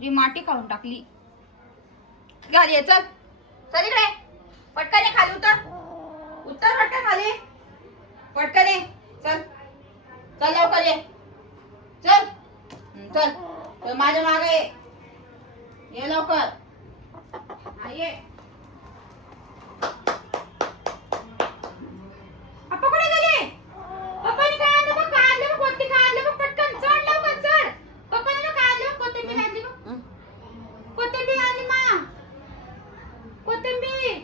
ती माती काढून टाकली. घाल ये, चल चल इकडे. पटकन ये, खाली उतर. उतर पटकन खाली. पटकन ये. चल चल लवकर ये. चल चल चल माझ्या मागे ये लवकर. ये. पप्पा कुठे गेले? पप्पाने काय आणलं बघ, काय आणलं बघ, कोणती काय आणलं बघ, पटकन चढ लवकर चढ. पप्पाने काय आणलं बघ, कोथिंबीर आणली बघ. कोथिंबीर आणली मा. कोथिंबीर.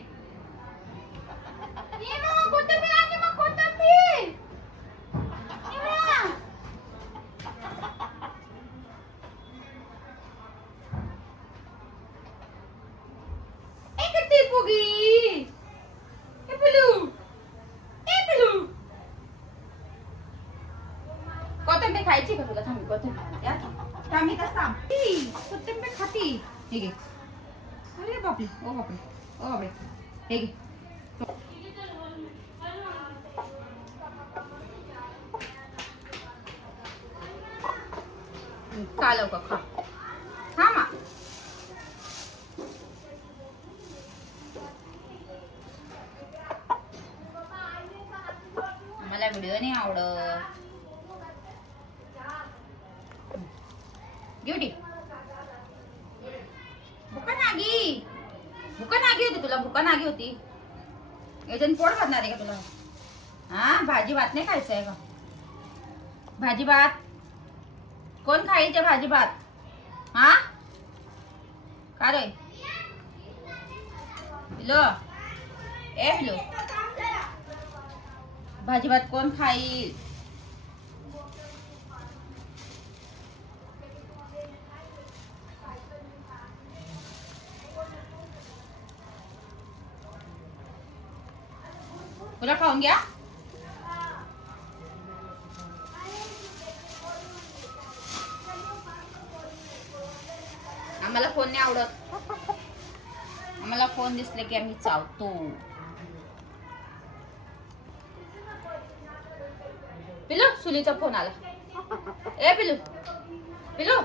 ये मग कोथिंबीर आणली मग कोथिंबीर. ये मग. ए किती पुगी. ए पिलू. ए पिलू. कोथिंबीर खायची का तुला? थांब कोथिंबीर या. थांब मी तसं थांब. कोथिंबीर खाती. हे घे. अरे बापरे, ओ बापरे, ओ बापरे. हे घे. खा लवकर खा. खा मा. मला व्हिडिओ नाही आवडत. ब्युटी भुका नागी. भुका नागी होती तुला. भुका नागी होती. याच्याने पोट भरणार आहे का तुला? हा भाजी भात नाही खायचं आहे का? भाजी भात कोण खाईल ते भाजी भात? हा का रे पिलो? ए पिलो, भाजी भात कोण खाईल? तुला खाऊन घ्या. आम्हाला फोन नाही आवडत. आम्हाला फोन दिसले की आम्ही चावतो. पिलू सुलीचा फोन आला. ए पिलू पिलू